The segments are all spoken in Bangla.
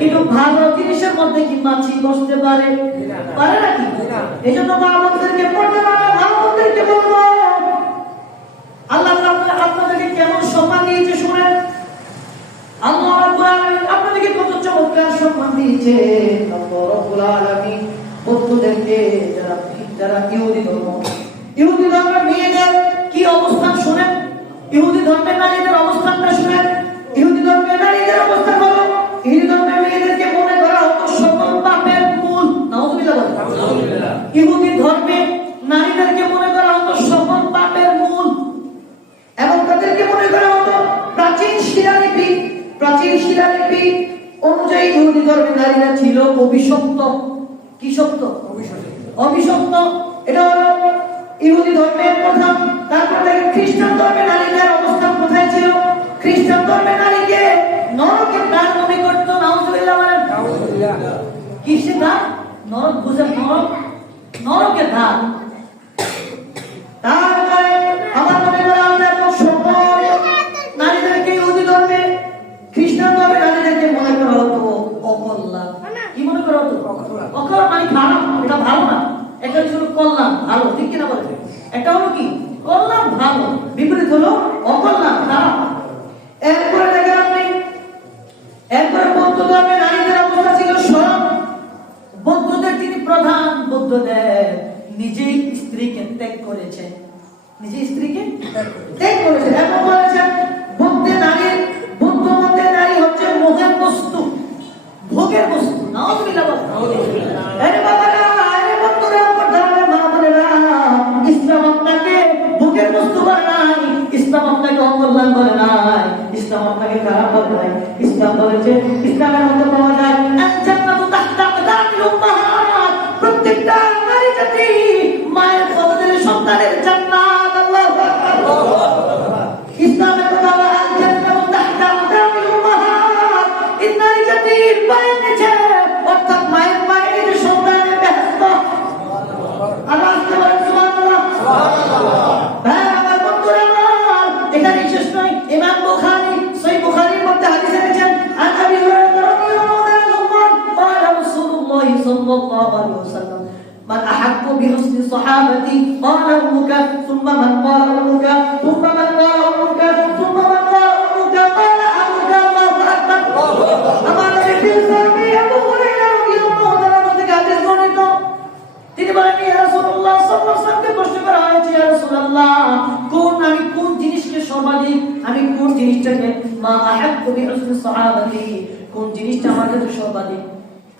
কিন্তু ভালো জিনিসের মধ্যে কি মাছি বসতে পারে? পারে নাকি এই জন্য মা বোনদেরকে পড়তে পারে, মা বোনদেরকে বলব আল্লাহ আপনাদেরকে কেমন সম্মান দিয়েছে শুনেন? আল্লাহ আপনাদেরকে কত চমৎকার সম্মান দিয়েছে। বন্ধুদেরকে যারা যারা ইহুদি ধর্ম অনুযায়ী ইহুদি ধর্মের নারীরা ছিল অভিশপ্ত। কি সত্য অভিশপ্ত। এটা হলো ইহুদি ধর্মের তারপর খ্রিস্টান নারীদের অবস্থান কোথায় ছিল? খ্রিস্টান নারীকে দ্বার মনে করতো, নাউজুবিল্লাহ কিসের দ্বার নরক বুঝেন, নরক। দ্বার তারপরে হতো মানে খারাপ এটা ভালো না। কল্যাণ, ভালো, ঠিক কিনা বলে? হলো কি? কল্যাণ, ভালো। বিপরীত হলো অকল্যাণ, খারাপ। এরপরে দেখেন আপনি, এরপরে নারীদের অবস্থা ছিল বৌদ্ধদের তিনি প্রধান বৌদ্ধদের। নিজেই স্ত্রীকে ত্যাগ করেছেন। নিজে স্ত্রীকে ত্যাগ করেছেন। এবং বলেছেন بحسن صحابتي قال أمك ثم من قال أمك ثم من قال أمك ثم من قال أمك قال أبوك الله أكبر আমার নবীর সাহাবী আবু হুরায়রা রাদিয়াল্লাহু তাআলা থেকে হাদিস বর্ণিত তিনি বলেন ইয়া রাসূলুল্লাহ সাল্লাল্লাহু আলাইহি ওয়াসাল্লামকে প্রশ্ন করা হয়েছে ইয়া রাসূলুল্লাহ কোন আমি কোন জিনিসকে সর্বাধিক আমি কোন জিনিসটাকে মা আহাব্বু বি হুসনি সাহাবাতি কোন জিনিসটা আমার কাছে সর্বাধিক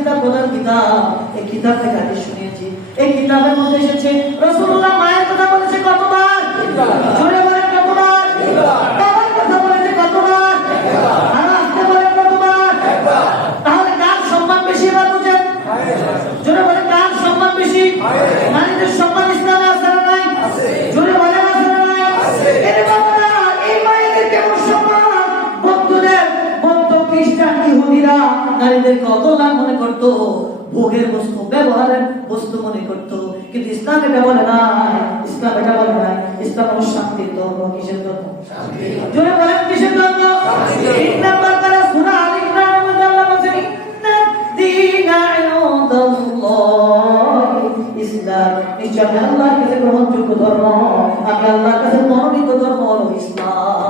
সিয়াসিতার প্রধান কিতাব। এই কিতাব থেকে হাদিস শুনিয়েছি। এই কিতাবের মধ্যে এসেছে রাসূলুল্লাহ নারীদেরকে অকল্যাণ মনে করতো? ভোগের বস্তু ব্যবহারের বস্তু মনে করতো। কিন্তু ইসলাম এটা বলে না। ইসলাম এটা বলে না। ইসলাম হলো শান্তির ধর্ম। কিসের ধর্ম? জোরে বলেন কিসের ধর্ম? তিন নাম্বার তারা সূরা আল ইমরানের মধ্যে আল্লাহ বলেছেন ইন্না দীনা ইনদাল্লাহ ইসলাম। নিশ্চয় আমি আল্লাহর কাছে গ্রহণযোগ্য ধর্ম আমি আল্লাহর কাছে মনোনীত ধর্ম হলো ইসলাম।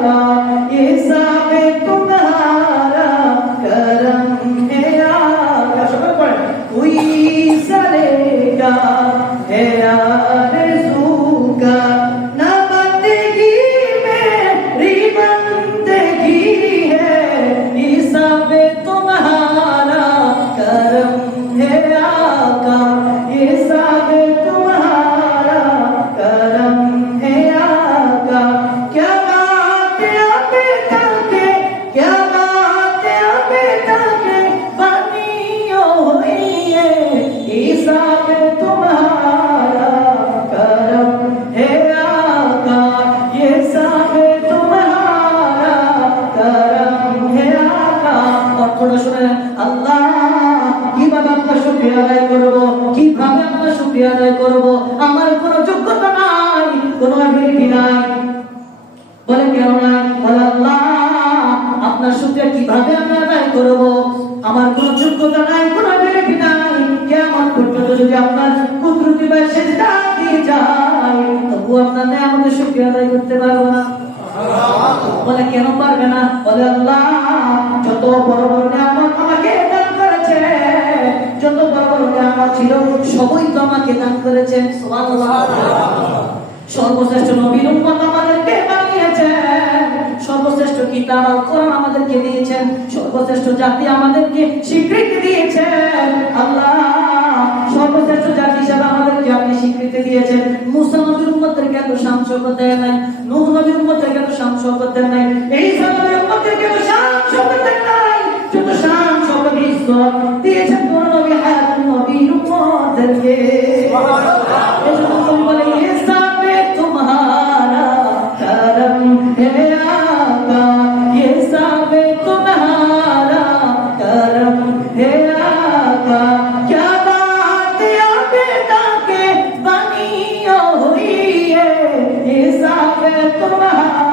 Allah শুক্রিয়া আদায় করব। আমার কোনো যোগ্যতা নাই, কোনো অ্যাবিলিটি নাই। বলে কেন নাই বলে, আল্লাহ, আপনার শুক্রিয়া কীভাবে আমি আদায় করব? আমার কোনো যোগ্যতা নাই, কোনো অ্যাবিলিটি নাই। কেমন পর্যন্ত যদি আপনার কুদরতি বা সেজদা দিয়ে যায় তবু আপনার নেই আমাদের শুক্রিয়া আদায় করতে পারব না। বলে, কেন পারবে না? বলে, আল্লাহ, যত বড় বড় নিয়ামত বড় ছিল, সবই তো আমাকে দান করেছেন সর্বশ্রেষ্ঠ উম্মত আমাদেরকে বানিয়েছেন। সর্বশ্রেষ্ঠ কিতাব কোরআন আমাদেরকে দিয়েছেন। সর্বশ্রেষ্ঠ জাতি আমাদেরকে স্বীকৃতি দিয়েছেন। আল্লাহ, সর্বশ্রেষ্ঠ জাতি হিসাবে আমাদেরকে আপনি স্বীকৃতি দিয়েছেন। মুসা নবীর উম্মতদেরকে দেন নাই, নূহ নবীর উম্মতদেরকে এত শান দেন নাই এই নবীর উম্মতদেরকে এত শান de